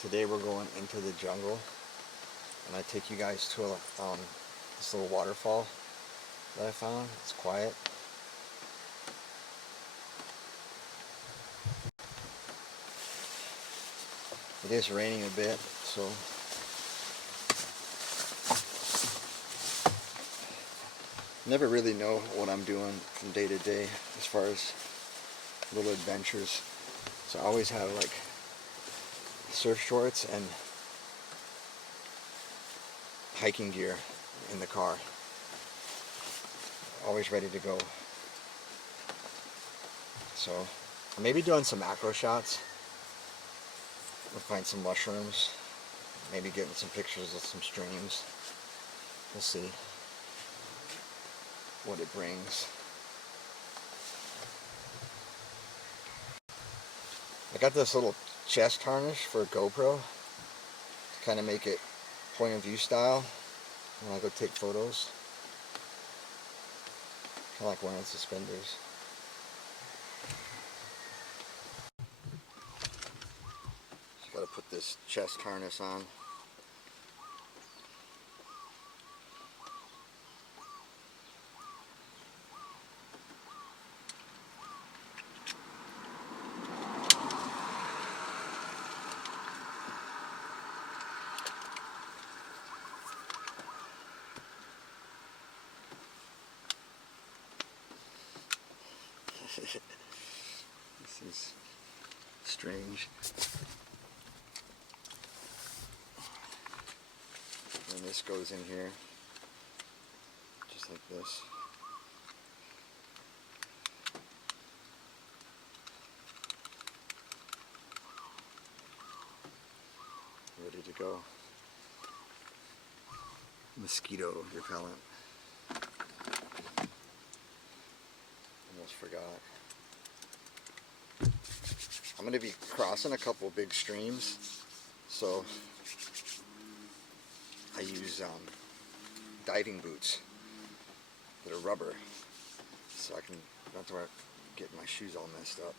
today we're going into the jungle, and I take you guys to this little waterfall that I found. It's quiet. It is raining a bit, so never really know what I'm doing from day to day as far as little adventures. So I always have like surf shorts and hiking gear in the car, always ready to go. So I may be doing some macro shots. We'll find some mushrooms, maybe getting some pictures of some streams. We'll see what it brings. I got this little chest harness for a GoPro to kind of make it point of view style when I go take photos. Kind of like wearing suspenders. Just got to put this chest harness on. This is strange. And this goes in here, just like this. Ready to go. Mosquito repellent. Almost forgot. I'm going to be crossing a couple big streams, so I use diving boots that are rubber, so I can not to get my shoes all messed up.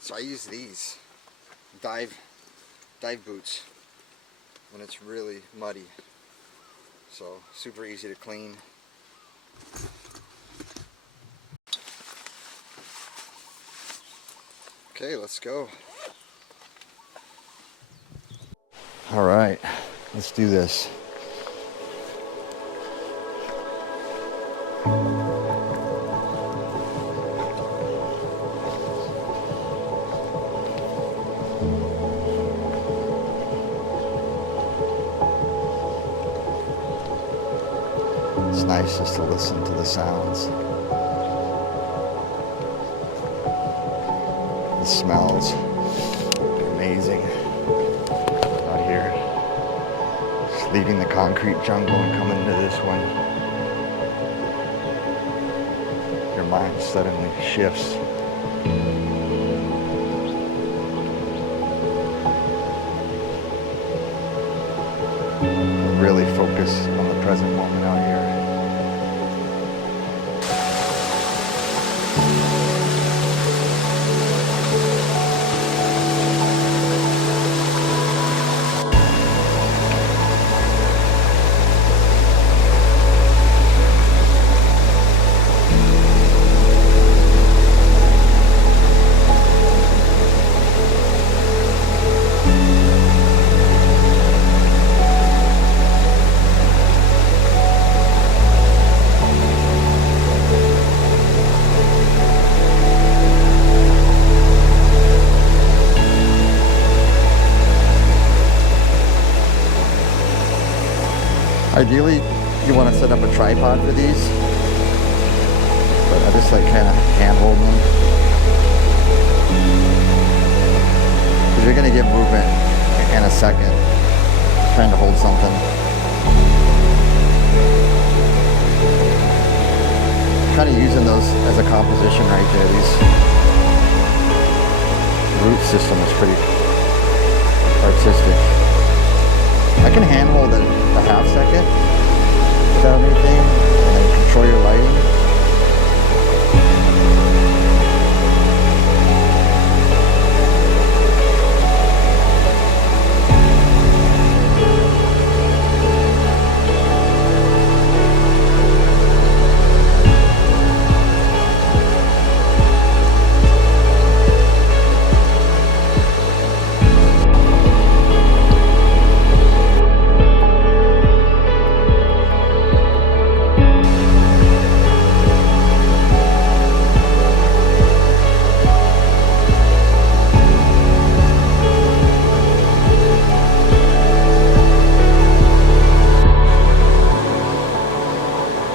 So I use these dive boots when it's really muddy, so super easy to clean. Okay, let's go. All right, let's do this. It's nice just to listen to the sounds. The smells amazing out here. Just leaving the concrete jungle and coming into this one. Your mind suddenly shifts. Really focus on the present moment out here. Ideally, you want to set up a tripod for these, but I just like kind of hand hold them, because you're going to get movement in a second trying to hold something. Kind of using those as a composition right there. These root system is pretty artistic. I can hand hold it a half second without anything, and then control your lighting.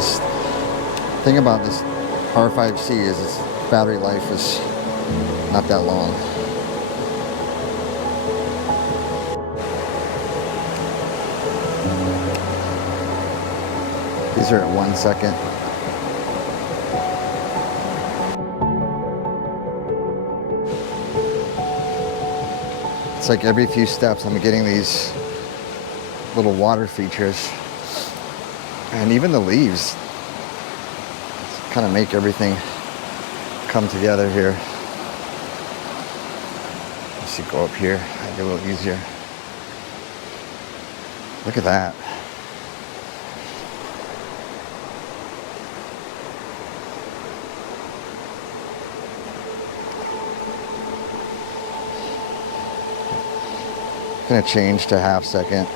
This thing about this R5C is its battery life is not that long. These are at 1 second. It's like every few steps I'm getting these little water features, and even the leaves kind of make everything come together here. Let's see, go up here, make it a little easier. Look at that. Gonna change to half second.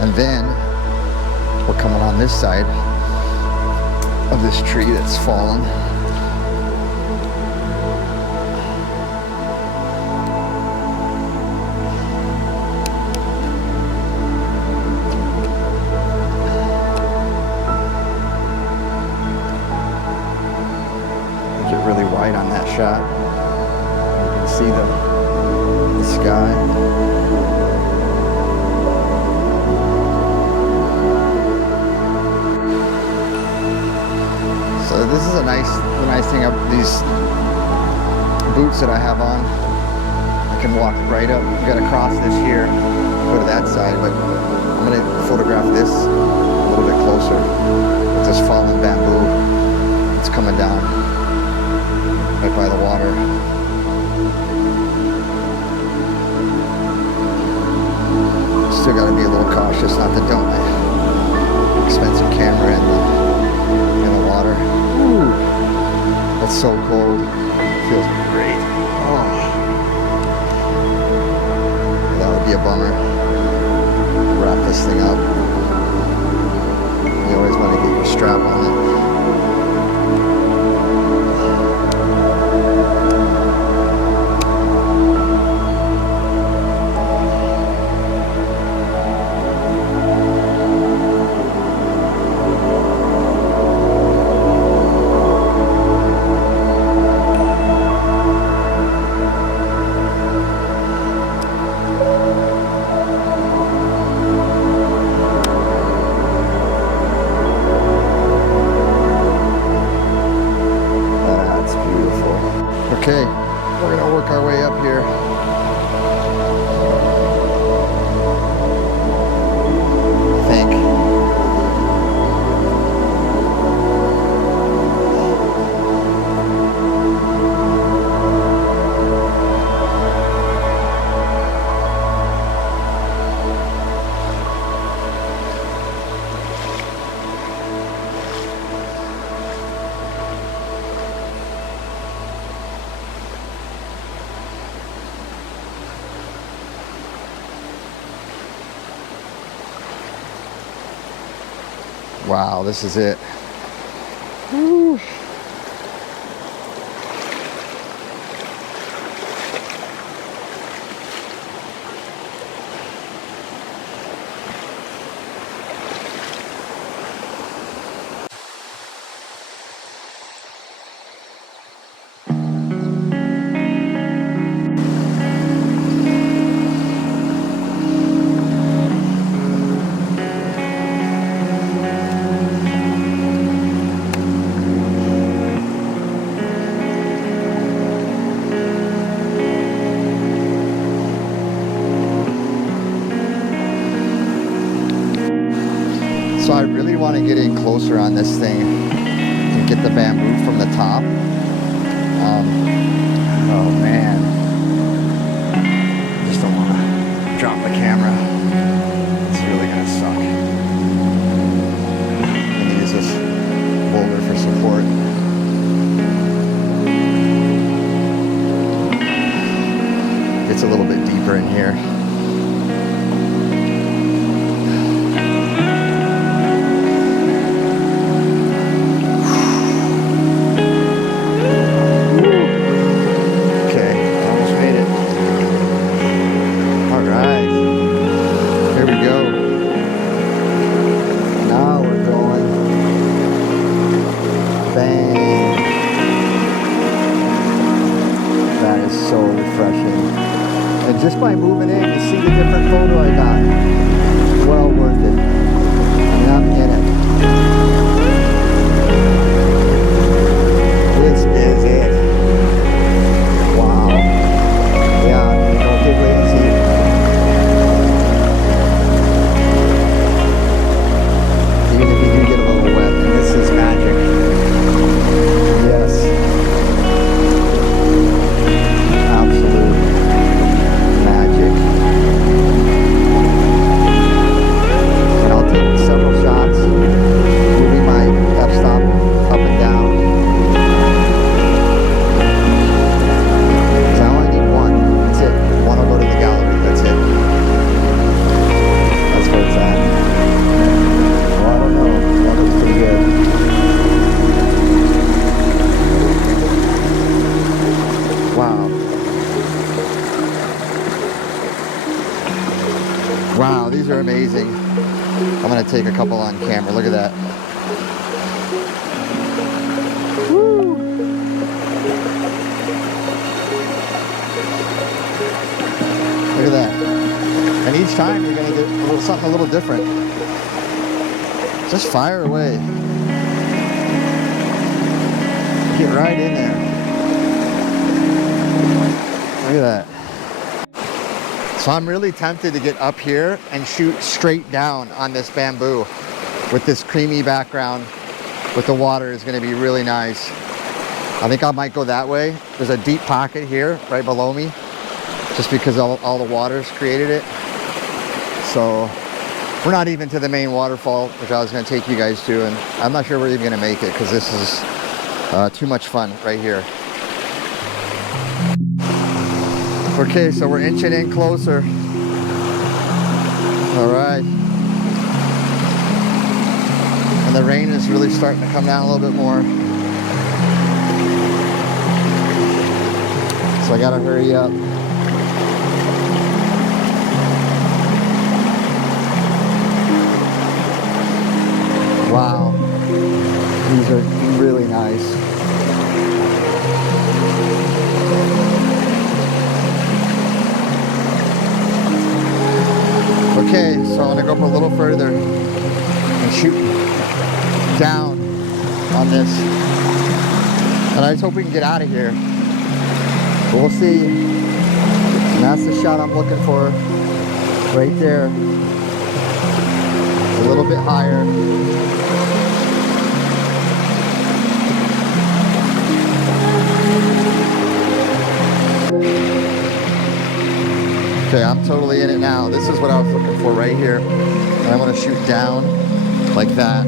And then we're coming on this side of this tree that's fallen. Get really wide on that shot. You can see the sky. So this is the nice thing of these boots that I have on. I can walk right up. I'm gonna cross this here, go to that side, but I'm gonna photograph this a little bit closer. This fallen bamboo. It's coming down right by the water. Still gotta be a little cautious not to dump my expensive camera in the water. Ooh, that's so cold. Feels great. Oh, that would be a bummer. Wrap this thing up. You always want to get your strap on it. Okay, we're gonna work our way up here. I think. Wow, this is it. Woo. So I really want to get in closer on this thing and get the bamboo from the top. Oh man, just don't want to drop the camera. It's really gonna suck. I'm gonna use this boulder for support. It's a little bit deeper in here. Just by moving in, you see the different photo I got. Well worth it. And I'm in it. This is it. Wow. Yeah, don't get lazy. Even if you do get a little wet, and this is magic. Yes. Absolute magic. And I'll take several shots, moving my f-stop up and down. Because I only need one. That's it. One will go to the gallery. That's it. That's where it's at. Well, I don't know. That looks pretty good. Wow. Wow, these are amazing. I'm going to take a couple on camera. Look at that. Woo. Look at that. And each time you're going to get something a little different. Just fire away. Get right in there. Look at that. So I'm really tempted to get up here and shoot straight down on this bamboo with this creamy background with the water is going to be really nice. I think I might go that way. There's a deep pocket here right below me just because all the water's created it. So we're not even to the main waterfall, which I was going to take you guys to, and I'm not sure we're even going to make it because this is too much fun right here. Okay, so we're inching in closer. All right. And the rain is really starting to come down a little bit more. So I gotta hurry up. Wow. These are really nice. Okay, so I'm gonna go up a little further and shoot down on this. And I just hope we can get out of here. But we'll see. And that's the shot I'm looking for. Right there. A little bit higher. Okay, I'm totally in it now. This is what I was looking for right here. And I want to shoot down like that.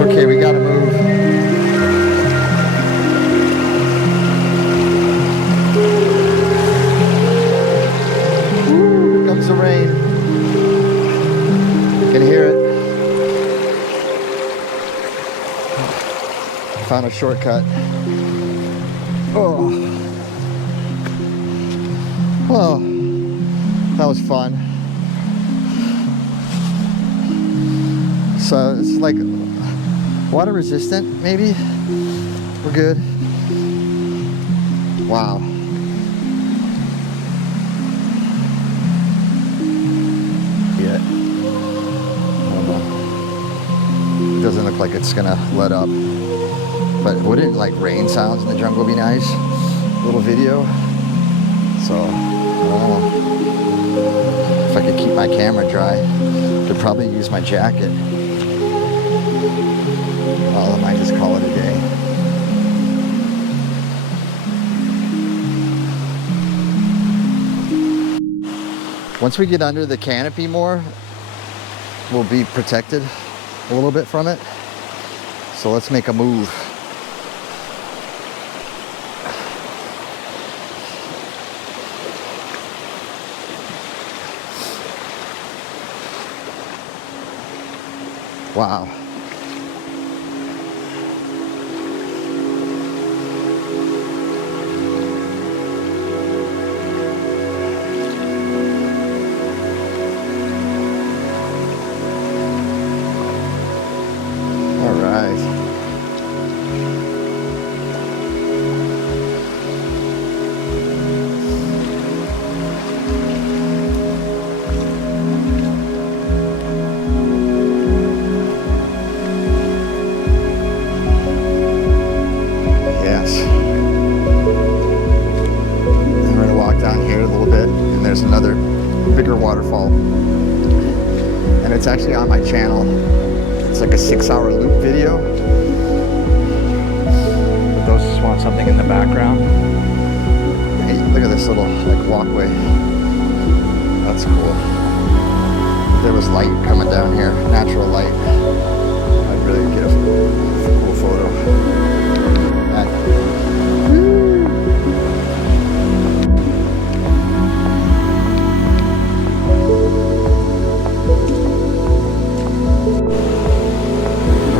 Okay, we gotta move. Woo, here comes the rain. You can hear it. Found a shortcut. Oh. Well, that was fun. So it's like water resistant, maybe? We're good. Wow. Yeah. I don't know. It doesn't look like it's gonna let up. But wouldn't like rain sounds in the jungle be nice? Little video. So Oh, if I could keep my camera dry, could probably use my jacket. Oh, I might just call it a day. Once we get under the canopy more, we'll be protected a little bit from it. So let's make a move. Wow. There's another bigger waterfall, and it's actually on my channel. It's like a 6-hour loop video. But those just want something in the background. Hey, look at this little like walkway. That's cool. If there was light coming down here, natural light, I'd really get a cool photo.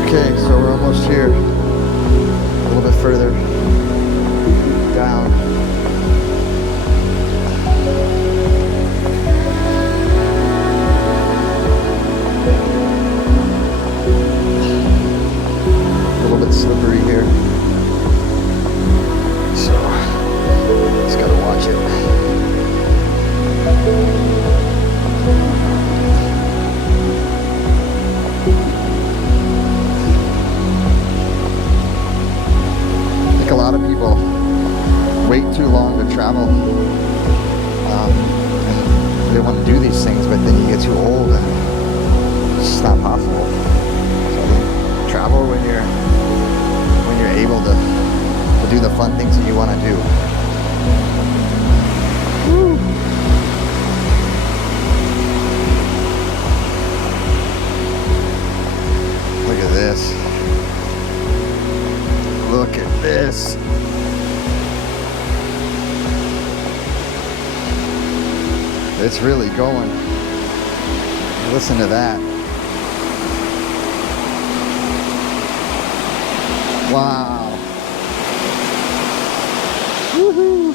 Okay, so we're almost here. A little bit further down. A little bit slippery here. So, just gotta watch it. A lot of people wait too long to travel, and they want to do these things, but then you get too old and it's just not possible. So I think travel when you're able to do the fun things that you want to do. Woo. Look at this. Look at this. It's really going. Listen to that. Wow. Woohoo.